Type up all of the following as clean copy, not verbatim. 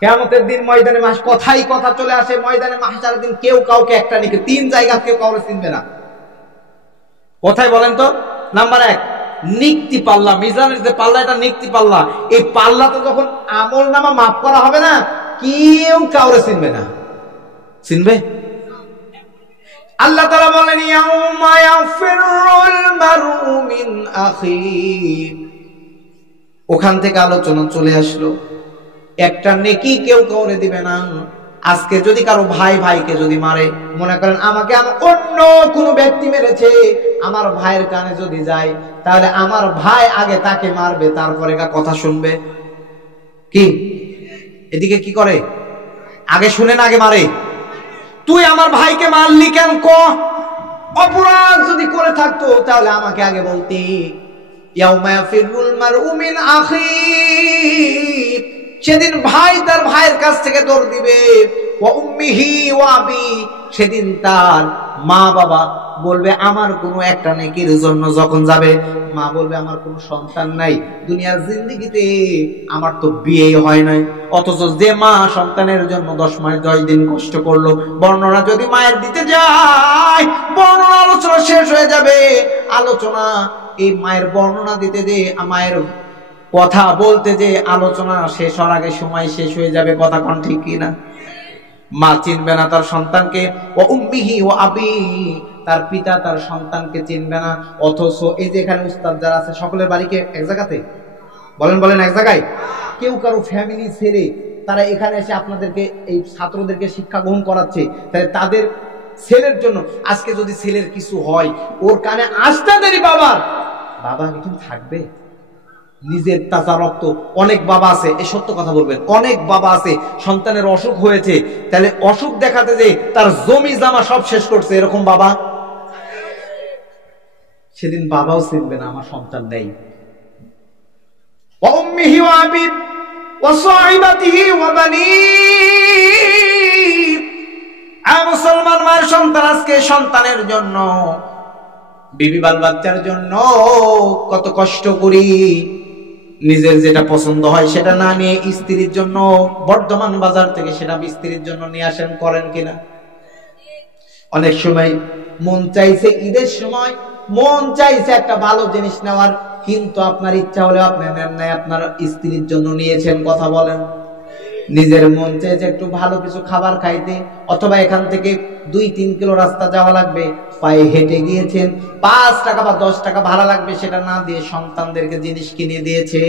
কিয়ামতের দিন ময়দানে কথাই কথা চলে আসে, ময়দানে মাহশারের দিন কেউ কাউকে একটা নিকে 3 জায়গা কেউ কাউকে চিনবে না। কোথায় বলেন তো? নাম্বার 1, নিক্তি পাল্লা, মিজানের যে পাল্লা, এটা নিক্তি পাল্লা। এই পাল্লাতে যখন আমলনামা মাফ করা হবে না, কেউ কাউরে চিনবে না। চিনবে? আল্লাহ তাআলা বলেন ইয়াউমা ইয়াফিরুল মারউ মিন আখি। ওখান থেকে আলোচনা চলে আসলো, একটা নেকি কেউ কাউরে দিবে না। আজকে যদি কারো ভাই ভাইকে যদি মারে, মনে করেন আমাকে অন্য কোনো ব্যক্তি মেরেছে, আমার ভাইয়ের কানে যদি যায়, তাহলে আমার ভাই আগে তাকে মারবে, তারপরে কথা শুনবে। কি এদিকে কি করে? আগে শুনেন, আগে মারে। তুই আমার ভাইকে মারলি কেন? অপরাধ যদি করে থাকতো তাহলে আমাকে আগে বলতি। ইয়াউমা ইয়াফিরুল মারউ মিন আখি, সেদিন ভাই তার ভাইয়ের কাছ থেকে দৌড় দিবে। ওয়া উম্মিহি ওয়া আবি, সেদিন তার মা বাবা বলবে আমার কোনো একটা নেকির জন্য যখন যাবে, মা বলবে আমার কোনো সন্তান নাই, দুনিয়ার জিন্দেগিতে আমার তো বিয়ে হয় নাই। অথচ যে মা সন্তানের জন্য 10 মাস 10 দিন কষ্ট করলো, বর্ণনা যদি মায়ের দিতে যায়, বর্ণনা আলোচনা শেষ হয়ে যাবে। আলোচনা এই মায়ের বর্ণনা দিতে যে, মায়ের কথা বলতে যে আলোচনা শেষ হওয়ার আগে সময় শেষ হয়ে যাবে। কথা কোন ঠিক কিনা? মা চিনবে না তার সন্তানকে। ও উম্মিহি ও আবি, তার পিতা তার সন্তানকে চিনবে না। অথচ এই যে এখানে উস্তাদ যারা আছে, সকলের বাড়িকে এক জায়গাতে? বলেন বলেন, এক জায়গায়? কেউ কারো ফ্যামিলি ছেড়ে তারা এখানে এসে আপনাদেরকে, এই ছাত্রদেরকে শিক্ষা গ্রহণ করাচ্ছে। তাহলে তাদের ছেলের জন্য আজকে যদি ছেলের কিছু হয়, ওর কানে আসতে দেরি বাবার, বাবা কিন্তু থাকবে? নিজের তাজা রক্ত। অনেক বাবা আছে, এই সত্য কথা বলবেন, অনেক বাবা আছে সন্তানের অসুখ হয়েছে, তাহলে অসুখ দেখাতে যে তার জমি জামা সব শেষ করছে, এরকম বাবা? সেদিন বাবাও চিনবে না আমার সন্তান নেই। ওয়া উম্মিহি ওয়া আবি ওয়া সাহিবাতিহি ওয়া বানি। মুসলমান মায়ের সন্তান আজকে সন্তানের জন্য, বিবি বাল বাচ্চার জন্য কত কষ্ট করি। নিজের যেটা পছন্দ হয় সেটা না নিয়ে স্ত্রীর জন্য বর্ধমান বাজার থেকে সেটা স্ত্রীর জন্য নিয়ে আসেন, করেন কিনা? অনেক সময় মন চাইছে, ঈদের সময় মন চাইছে একটা ভালো জিনিস নেওয়ার, কিন্তু আপনার ইচ্ছা হলে আপনি নেন নাই, আপনার স্ত্রীর জন্য নিয়েছেন। কথা বলেন? নিজের মন চাইছে একটু ভালো কিছু খাবার খাইতে, অথবা এখান থেকে 2-3 কিলো রাস্তা যাওয়া লাগবে, পায়ে হেঁটে গিয়েছেন, 5 টাকা বা 10 টাকা ভাড়া লাগবে, সেটা না দিয়ে সন্তানদেরকে জিনিস কিনে দিয়েছে।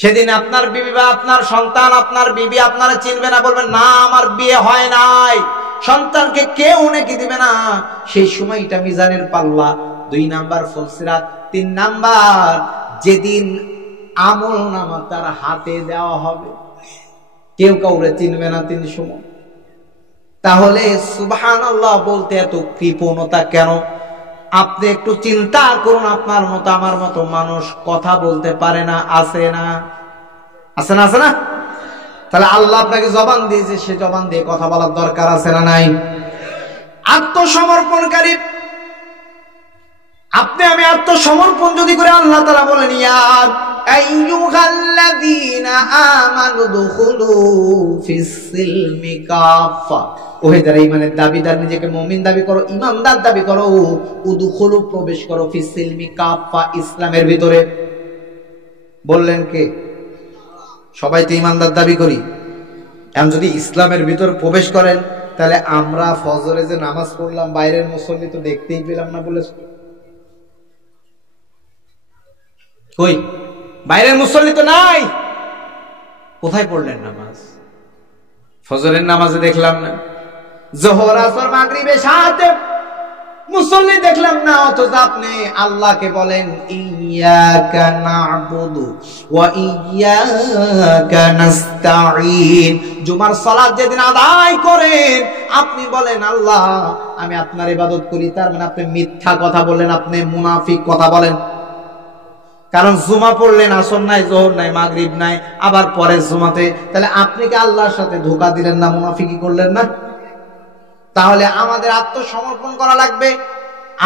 সেদিন আপনার বিবি বা আপনার সন্তান, আপনার বিবি আপনারা চিনবে না, বলবেন না আমার বিয়ে হয় নাই, সন্তানকে কেউ নাকি দিবে না। সেই সময়টা মিজানের পাল্লা। 2 নাম্বার ফুলসিরাত। 3 নাম্বার, যেদিন আমল নামা তার হাতে দেওয়া হবে, কেউ কাউরে চিনবে না 3 সময়। তাহলে সুবহানাল্লাহ বলতে এত কৃপণতা কেন? আপনি একটু চিন্তা করুন, আপনার মতো আমার মতো মানুষ কথা বলতে পারে না, আছে না? আছে না? আছে না? তাহলে আল্লাহ আপনাকে জবান দিয়েছে, সে জবান দিয়ে কথা বলার দরকার আছে না নাই? আত্মসমর্পণকারী আপনি আমি আত্মসমর্পণ যদি করে, আল্লাহ তাআলা বলেন ইয়া আইয়ুহাল্লাযীনা আমানু দুখুলু ফিস-সিলমি কাফা, ওহে যারা ঈমানের দাবিদার, নিজেকে মুমিন দাবি করো, ঈমানদার দাবি করো, উদখুলু প্রবেশ করো, ফিস-সিলমি কাফা, ইসলামের ভিতরে। বললেন কে? সবাই তো ঈমানদার দাবি করি। এখন যদি ইসলামের ভিতরে প্রবেশ করেন, তাহলে আমরা ফজরে যে নামাজ পড়লাম, বাইরের মুসল্লি তো দেখতেই পেলাম না, বলে কই বাইরের মুসল্লি তো নাই। কোথায় পড়লেন নামাজ? ফজরের নামাজে দেখলাম না, যোহর আসর মাগরিব এশাতে মুসল্লি দেখলাম না। অথচ আপনি আল্লাহকে বলেন ইয়াকা না'বুদু ওয়া ইয়াকা নাস্তাঈন, জুমার সালাত যেদিন আদায় করেন আপনি বলেন আল্লাহ আমি আপনার ইবাদত করি, তার মানে আপনি মিথ্যা কথা বললেন, আপনি মুনাফিক কথা বলেন। কারণ জুমা পড়লেন, আসর নাই, যোহর নাই, মাগরিব নাই, আবার পরে জুমাতে, তাহলে আপনি কি আল্লাহর সাথে ধোঁকা দিলেন না, মুনাফিকি করলেন না? তাহলে আমাদের আত্মসমর্পণ করা লাগবে।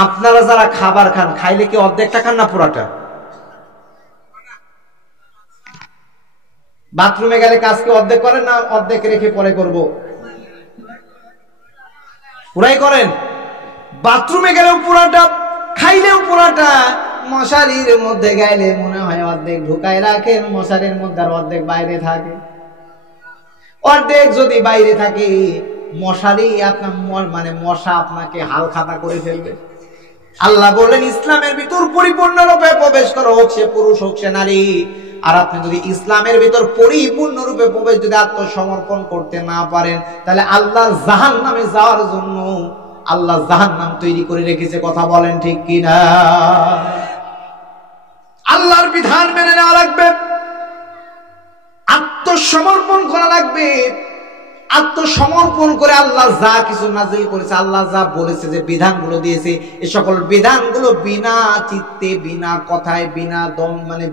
আপনারা যারা খাবার খান, খাইলে কি অর্ধেকটা খান না পুরাটা? বাথরুমে গেলে কাজকে অর্ধেক করেন না অর্ধেক রেখে পরে করব? পুরাই করেন। বাথরুমে গেলেও পুরাটা, খাইলেও পুরাটা, মশারির মধ্যে গেলে মনে হয় অর্ধেক ঢুকায় রাখেন, মশারির মধ্যে আর অর্ধেক বাইরে থাকে। অর্ধেক যদি বাইরে থাকে, মশারি আপনার মানে মশা আপনাকে হাল খাতা করে ফেলবে। আল্লাহ বললেন ইসলামের ভিতর পরিপূর্ণরূপে প্রবেশ করো, হোক সে পুরুষ হোক সে নারী। আর আপনি যদি ইসলামের ভিতর পরিপূর্ণরূপে প্রবেশ যদি আত্মসমর্পণ করতে না পারেন, তাহলে আল্লাহর জাহান্নামে যাওয়ার জন্য আল্লাহ জাহান্নাম তৈরি করে রেখেছে। কথা বলেন ঠিক কিনা? আল্লাহর বিধান মেনে নেওয়া লাগবে, আত্মসমর্পণ করা লাগবে। আত্মসমর্পণ করে আল্লাহ যা কিছু নাজিল করেছে, আল্লাহ যা বলেছে, যে বিধানগুলো দিয়েছে, এই সকল বিধানগুলো বিনা চিত্তে, বিনা কথায়, বিনা দম মানে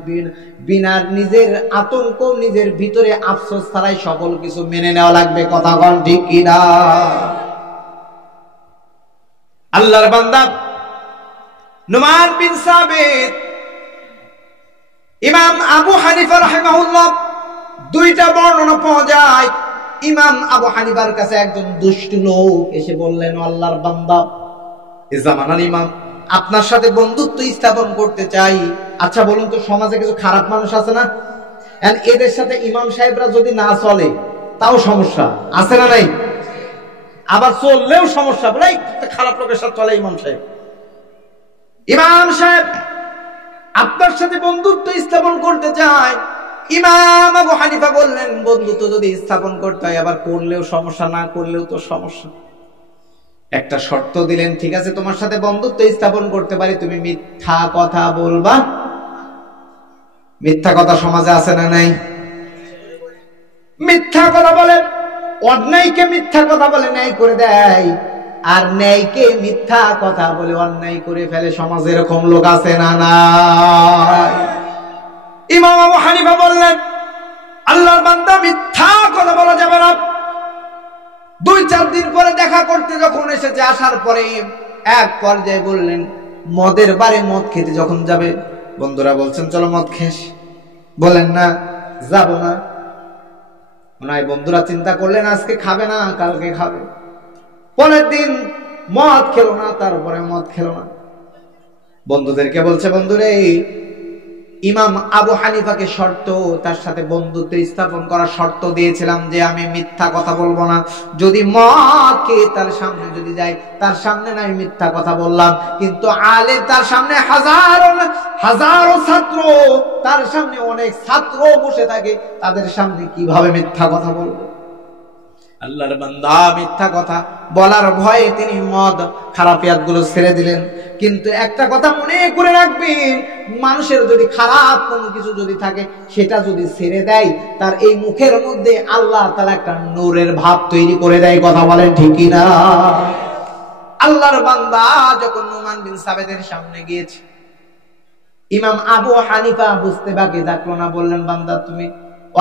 বিনা নিজের আতঙ্ক, নিজের ভিতরে আফসোস ছাড়াই সকল কিছু মেনে নেওয়া লাগবে। কথা বল ঠিক কিনা? আল্লাহর বান্দা নুমান বিন সাবিত, ইমাম আবু হানিফা রাহিমাহুল্লাহ, দুইটা বর্ণনা পাওয়া যায়। ইমাম আবু হানিফার কাছে একজন দুষ্ট লোক এসে বললেন, আল্লাহর বান্দা, এ জামানার ইমাম, আপনার সাথে বন্ধুত্ব স্থাপন করতে চাই। আচ্ছা বলুন তো, সমাজে কিছু খারাপ মানুষ আছে না? এদের সাথে ইমাম সাহেবরা যদি না চলে তাও সমস্যা আছে না নাই? আবার চললেও সমস্যা, বলে খারাপ লোকের সাথে চলে ইমাম সাহেব। ইমাম সাহেব আপনার সাথে বন্ধুত্ব স্থাপন করতে চায়। ইমাম আবু হানিফা বললেন, বন্ধুত্ব যদি স্থাপন করতে হয় আবার করলেও সমস্যা, না করলেও তো সমস্যা। একটা শর্ত দিলেন, ঠিক আছে তোমার সাথে বন্ধুত্ব স্থাপন করতে পারি, তুমি মিথ্যা কথা বলবা। মিথ্যা কথা সমাজে আছে না নাই? মিথ্যা কথা বলে, অন্যায়কে মিথ্যা কথা বলে ন্যায় করে দেয়, আর ন্যায়কে মিথ্যা কথা বলে অন্যায় করে ফেলে। সমাজে এরকম লোক আছে না নাই? ইমাম আবু হানিফা বললেন, আল্লাহর বান্দা, মিথ্যা কথা বলা যাবে না। 2-4 দিন পরে দেখা করতে যখন এসেছে, আসার পরে এক পর্যায়ে বললেন, মদের বারে মদ খেতে যখন যাবে, বন্ধুরা বলছেন চলো মদ খেস, বলেন না যাব না। নয়, বন্ধুরা চিন্তা করলেন আজকে খাবে না, কালকে খাবে। পরের দিন মদ খেলো না, তারপরে মদ খেলো না। বন্ধুদেরকে বলছে, বন্ধুরে, ইমাম আবু হানিফাকে শর্ত, তার সাথে বন্ধুত্ব স্থাপন করার শর্ত দিয়েছিলাম যে আমি মিথ্যা কথা বলবো না। যদি মদ খেয়ে তার সামনে যদি যাই, তার সামনে না আমি মিথ্যা কথা বললাম, কিন্তু আলেম তার সামনে হাজারো ছাত্র, তার সামনে অনেক ছাত্র বসে থাকে, তাদের সামনে কিভাবে মিথ্যা কথা বলবো? আল্লাহর বান্দা মিথ্যা কথা বলার ভয়ে তিনি মদ খারাপিয়াত গুলো ছেড়ে দিলেন। কিন্তু একটা কথা মনে করে রাখবেন, মানুষের যদি খারাপ কোনো কিছু যদি থাকে, সেটা যদি ছেড়ে দেয়, তার এই মুখের মধ্যে আল্লাহ তাআলা একটা নূরের ভাব তৈরি করে দেয়। কথা বলেন ঠিক না? আল্লাহর বান্দা যখন নুমান বিন সাবিতের সামনে গিয়েছে, ইমাম আবু হানিফা বুঝতে বাকি থাকলো না, বললেন, বান্দা তুমি,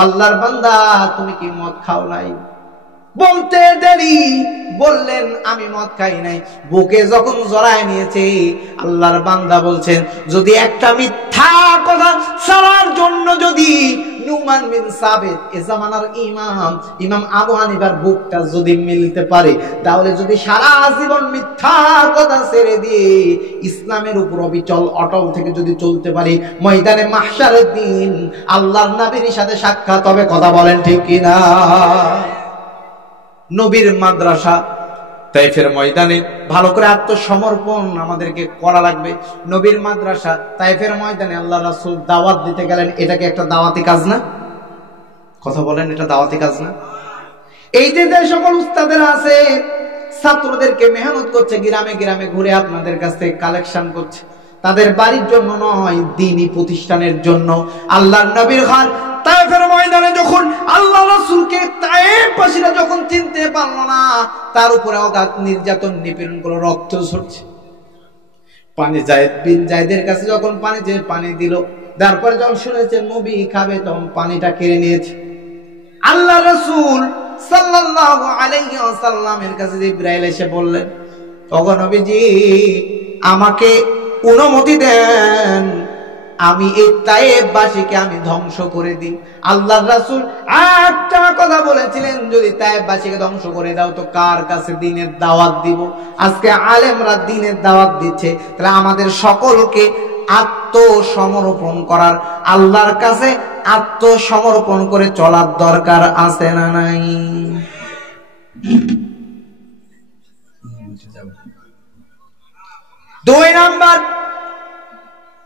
আল্লাহর বান্দা, তুমি কি মদ খাও নাই? বলতে দেরি, বললেন আমি মদ খাই নাই। বুকে যখন জড়ায় নিয়েছে, আল্লাহর বান্দা বলছেন, যদি একটা মিথ্যা কথা ছাড়ার জন্য যদি নুমান বিন সাবিত এ জামানার ইমাম আবু হানিফার বুকটা যদি মিলতে পারে, তাহলে যদি সারা জীবন মিথ্যা কথা ছেড়ে দিয়ে ইসলামের উপর অবিচল অটল থেকে যদি চলতে পারি, ময়দানে মাহশারের দিন আল্লাহর নবীর সাথে সাক্ষাৎ হবে। কথা বলেন ঠিক কিনা? নবীর মাদ্রাসা তাইফের ময়দানে ভালো করে আত্মসমর্পণ আমাদেরকে করা লাগবে। নবীর মাদ্রাসা তাইফের ময়দানে আল্লাহ রাসূল দাওয়াত দিতে গেলেন, এটা কি একটা দাওয়াতি কাজ না? কথা বলেন, এটা দাওয়াতি কাজ না? এই যে সকল উস্তাদেরা আছে, ছাত্রদেরকে মেহনত করছে, গ্রামে গ্রামে ঘুরে আপনাদের কাছ থেকে কালেকশন করছে, তাদের বাড়ির জন্য নয়, দ্বীনি প্রতিষ্ঠানের জন্য। আল্লাহর নবীর ঘর তায়েফের ময়দানে যখন আল্লাহ রাসূলকে তায়েফবাসীরা যখন চিনতে পারল না, তার উপরে অগাধ নির্যাতন নিপীড়ন করে রক্ত ঝরছে। পানি যায়েদ বিন যায়েদের কাছে যখন পানি দিল, তারপরে যখন শুনেছে নবী খাবে, তখন পানিটা কেড়ে নিয়েছে। আল্লাহ রাসূল সাল্লাল্লাহু আলাইহি ওয়াসাল্লামের কাছে জিবরাইল এসে বললেন, ওগো নবীজি, আমাকে অনুমতি দেন, আমি এই তায়েববাসীকে আমি ধ্বংস করে দিই। আল্লাহর রাসূল একটা কথা বলেছিলেন, যদি তায়েববাসীকে ধ্বংস করে দাও তো কার কাছে দ্বীনের দাওয়াত দিব? আজকে আলেমরা দ্বীনের দাওয়াত দিচ্ছে, তাহলে আমাদের সকলকে আত্মসমর্পণ করার, আল্লাহর কাছে আত্মসমর্পণ করে চলার দরকার আছে না নাই? দুই নাম্বার,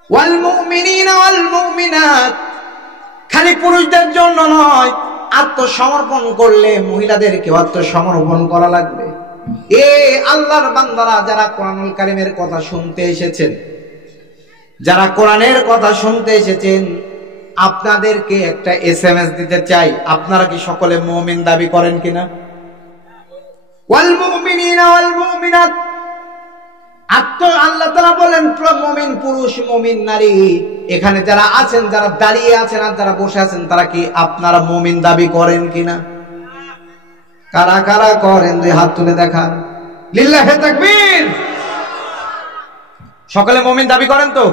ওয়াল মুমিনিনা ওয়াল মুমিনাত, খালি পুরুষদের জন্য নয়, আত্মসমর্পণ করলে মহিলাদেরকে আত্মসমর্পণ করা লাগবে। আল্লাহর বান্দারা যারা কোরআনুল কারীমের কথা শুনতে এসেছেন, যারা কোরআনের কথা শুনতে এসেছেন, আপনাদেরকে একটা এসএমএস দিতে চাই, আপনারা কি সকলে মুমিন দাবি করেন কিনা? ওয়াল মুমিনিনা ওয়াল মুমিনাত, আল্লাহ তাআলা বলেন মুমিন পুরুষ মুমিন নারী, এখানে যারা আছেন, যারা দাঁড়িয়ে আছেন আর যারা বসে আছেন, তারা কি আপনারা মুমিন দাবি করেন কিনা? কারা কারা করেন দুই হাত তুলে দেখান। লিল্লাহি তাকবীর। সকলে মুমিন দাবি করেন তো?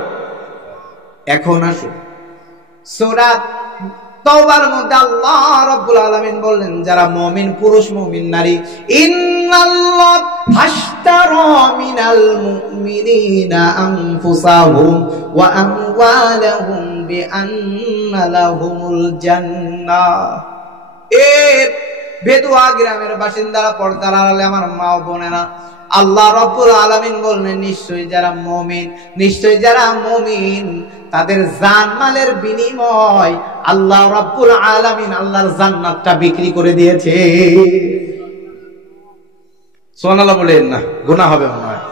এখন আসুন সূরা তাওবার মধ্যে আল্লাহ রাব্বুল আলামিন বললেন, যারা মুমিন পুরুষ মুমিন নারী, ইন্নাল্লাহ হাশতারা মিনাল মুমিনিনা আনফুসাহুম ওয়া আমওয়ালাহুম বিআন্না লাহুমুল জান্নাহ। বেদুয়া গ্রামের বাসিন্দারা, পর্দার আড়ালে আমার মা ও বোনেরা, আল্লাহ রাব্বুল আলামিন বললেন, নিশ্চয়ই যারা মুমিন, নিশ্চয়ই যারা মুমিন, তাদের জানমালের বিনিময় আল্লাহ রাব্বুল আলামিন আল্লাহর জান্নাতটা বিক্রি করে দিয়েছে। সুবহানাল্লাহ বলেন না, গুনাহ হবে মনে হয়।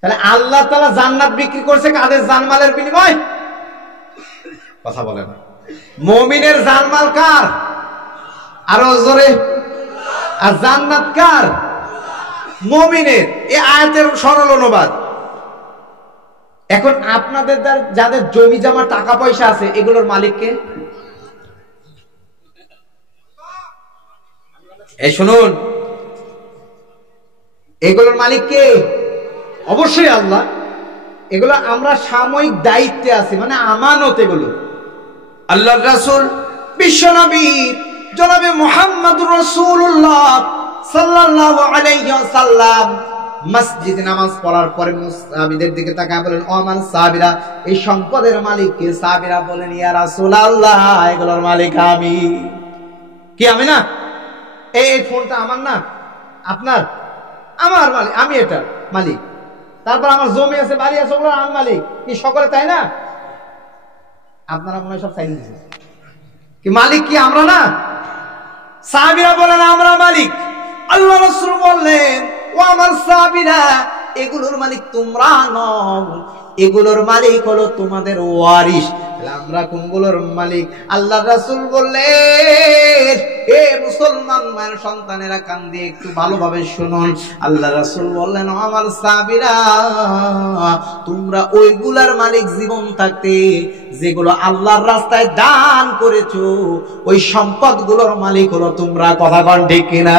তাহলে আল্লাহ তাআলা জান্নাত বিক্রি করছে কাদের জানমালের বিনিময়? কথা বলেন। মুমিনের জানমাল কার? আরো জোরে। আর জান্নাত কার? মুমিনের। এই আয়াতের সরল অনুবাদ। এখন আপনাদের যাদের জমি জমা টাকা পয়সা আছে, এগুলোর মালিক কে? এই শুনুন, এগুলোর মালিক কে? অবশ্যই আল্লাহ। এগুলো আমরা সাময়িক দায়িত্বে আছি, মানে আমানত। এগুলো আল্লাহর রাসূল বিশ্বনবী জনাবে মুহাম্মদুর রাসূলুল্লাহ সাল্লাল্লাহু আলাইহি ওয়াসাল্লাম মসজিদে নামাজ পড়ার পরে সাহাবীদের দিকে তাকায় বলেন, ও আমার সাহাবীরা, এই সম্পদের মালিক কে? সাহাবীরা বলেন, ইয়া রাসূলুল্লাহ, এগুলোর মালিক আমি। কি আমি না? এই ফোনটা আমার না, আপনার? আমার মালিক, আমি এটার মালিক। তারপর আমার জমি আছে, বাড়ি আছে, ওগুলো আমার মালিক। কি সকলে তাই না? আপনারা মনে হয় সব চাই দিয়েছেন। কি মালিক কি আমরা না? সাহাবীরা বলেন, আমরা মালিক। আল্লাহ রাসূল বললেন, ও আমার সাহাবীরা, এগুলোর মালিক তোমরা নও, এগুলোর মালিক হলো তোমাদের ওয়ারিশ। আমরা কোনগুলোর মালিক? আল্লাহ রাসূল বললেন, হে মুসলমান মায়ের সন্তানেরা, কান দিয়ে একটু ভালোভাবে শুনুন। আল্লাহ রাসূল বললেন, ও আমার সাহাবীরা, তোমরা ওইগুলার মালিক জীবন থাকতে যেগুলো আল্লাহর রাস্তায় দান করেছো, ওই সম্পদগুলোর মালিক হলো তোমরা। কথা কন ঠিক কিনা?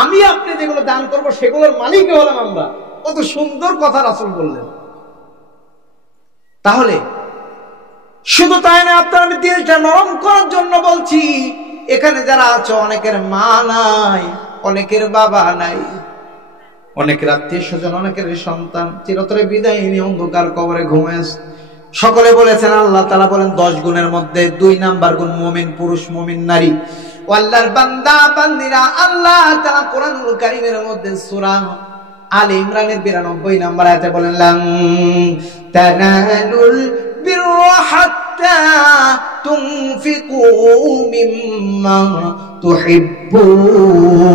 আমি আপনি যেগুলো দান করবো সেগুলোর মালিক হলাম আমরা। কত সুন্দর কথা রাসূল বললেন। তাহলে শুধু তাই না, আপনার আমি দিলটা নরম করার জন্য বলছি, এখানে যারা আছো, অনেকের মা নাই, অনেকের বাবা নাই, অনেকের আত্মীয় স্বজন, অনেকের সন্তান চিরতরে বিদায় নিয়ে অন্ধকার কবরে ঘুমায়। সকলে বলেছেন, আল্লাহ তাআলা বলেন 10 গুণের মধ্যে 2 নাম্বার গুণ মুমিন পুরুষ মুমিন নারী। আল্লাহর বান্দা বান্দিরা, আল্লাহ তাআলা কোরআনুল কারীমের মধ্যে সূরা আলে ইমরানের 92 নম্বর আয়াতে বলেন, লান তানালুল বিররা হাত্তা তুনফিকু মিম্মা তুহিব্বুন।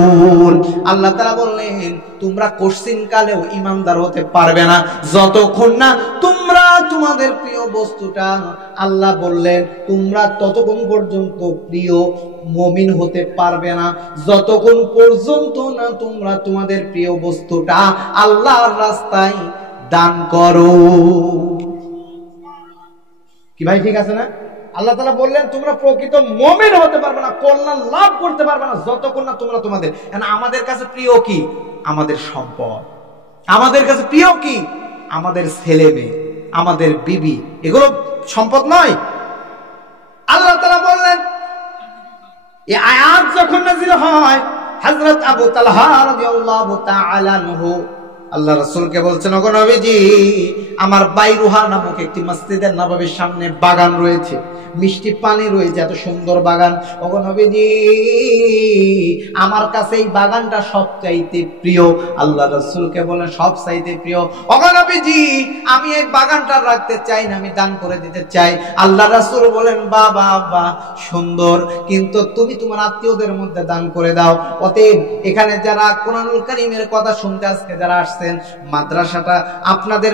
আল্লাহ তাআলা বললেন, তোমরা কোশ্চিন কালেও ইমানদার হতে পারবে না যতক্ষণ না তোমরা তোমাদের প্রিয় বস্তুটা, আল্লাহ বললেন, তোমরা ততক্ষণ পর্যন্ত প্রিয় মুমিন হতে পারবে না যতক্ষণ পর্যন্ত না তোমরা তোমাদের প্রিয় বস্তুটা আল্লাহর রাস্তায় দান করো। কি ভাই ঠিক আছে না? আল্লাহ তাআলা বললেন, তোমরা প্রকৃত মুমিন হতে পারবে না, কল্যাণ লাভ করতে পারবে না যতক্ষণ না তোমরা তোমাদের। আমাদের কাছে প্রিয় কি? আমাদের সম্পদ। আমাদের কাছে প্রিয় কি? আমাদের ছেলে মেয়ে। আমাদের বিবি, এগুলো সম্পদ নয়? আল্লাহ তাআলা বললেন, এই আয়াত যখন নাযিল হয়, হযরত আবু তালহা রাদিয়াল্লাহু তাআলা আনহু আল্লাহ রাসূলকে বলছেন, ওগো নবীজি, আমার বাইরুহা নামক একটি মসজিদের নববীর সামনে বাগান রয়েছে, মিষ্টি পানি রয়েছে, এত সুন্দর বাগান। ওগো নবীজি, আমার কাছে এই বাগানটা সবচাইতে প্রিয়। আল্লাহ রাসূলকে বলেন, সবচাইতে প্রিয়? ওগো নবীজি, আমি এই বাগানটা রাখতে চাই না, আমি দান করে দিতে চাই। আল্লাহ রাসূল বলেন, বাবা বাবা, সুন্দর, কিন্তু তুমি তোমার আত্মীয়দের মধ্যে দান করে দাও। অতএব এখানে যারা কোরআনুল কারীমের কথা শুনতে আজকে যারা আসছেন, মাদ্রাসাটা আপনাদের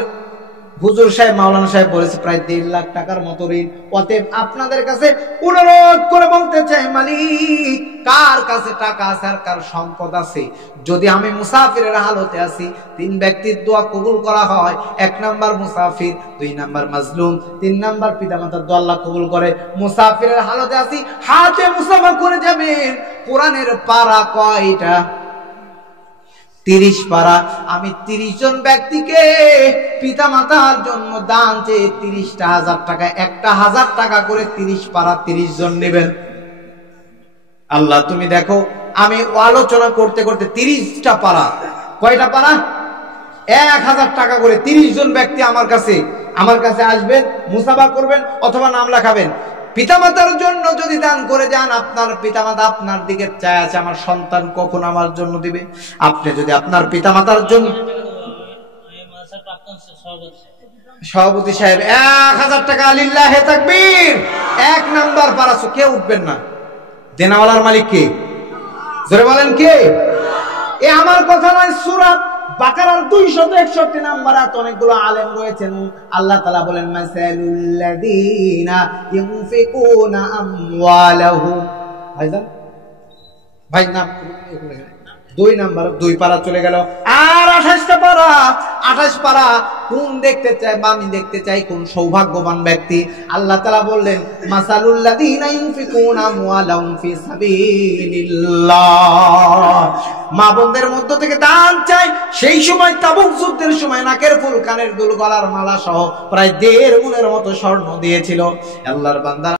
হুজুর সাহেব, মাওলানা সাহেব বলেছে প্রায় 1.5 লাখ টাকার মতো ঋণ। অতএব আপনাদের কাছে অনুরোধ করে বলতে চাই, মালিক, কার কাছে টাকা আছে আর কার সম্পদ আছে, যদি আমি মুসাফিরের হালতে আছি, 3 ব্যক্তির দোয়া কবুল করা হয়। 1 নাম্বার মুসাফির, 2 নাম্বার মাজলুম, 3 নাম্বার পিতামাতার দোয়া আল্লাহ কবুল করে। মুসাফিরের হালতে আছি, হাতে মুসাফা করে যাবেন। কোরআনের পারা কয়টা? 30 পারা। আমি 30 জন ব্যক্তিকে পিতা মাতার জন্য দান চেয়ে 30,000 টাকা, 1,000 টাকা করে 30 পারা 30 জন নেবেন। আল্লাহ তুমি দেখো, আমি আলোচনা করতে করতে 30টা পারা, কয়টা পারা? 1,000 টাকা করে 30 জন ব্যক্তি আমার কাছে আসবেন, মুসাফা করবেন অথবা নাম লেখাবেন। পিতামাতার জন্য যদি দান করে যান, আপনার পিতামাতা আপনার দিকে চায় আছে, আমার সন্তান কখন আমার জন্য দিবে। আপনি যদি আপনার পিতামাতার জন্য, সভাপতি সাহেব 1,000 টাকা, লিল্লাহে তাকবীর। 1 নাম্বার পারা, কেউ উঠবেন না। দেনাওয়ালার মালিক কে? জোরে বলেন কে? এ আমার কথা নয়, সূরা বাকারার 261 নাম্বার আয়াত, অনেকগুলো আলেম রয়েছেন। আল্লাহ তাআলা বলেন, মাসালুল লাযিনা ইউনফিকুনা আমওয়ালাহুম, ভাই নাম 2 নাম্বার, 2 পারা চলে গেল। আর 28টা পারা, 28 পারা কোন দেখতে চাই বা আমি দেখতে চাই কোন সৌভাগ্যবান ব্যক্তি। আল্লাহ তাআলা বললেন, মাসালুল লাযিনা ইউনফিকুনা আমওয়ালাহুম ফি সাবিলিল্লাহ। মা বোনদের মধ্য থেকে দান চাই। সেই সময় তাবুক যুদ্ধের সময় নাকের ফুল, কানের দুল, গলার মালা সহ প্রায় 1.5 মণের মতো স্বর্ণ দিয়েছিল। আল্লাহর বান্দা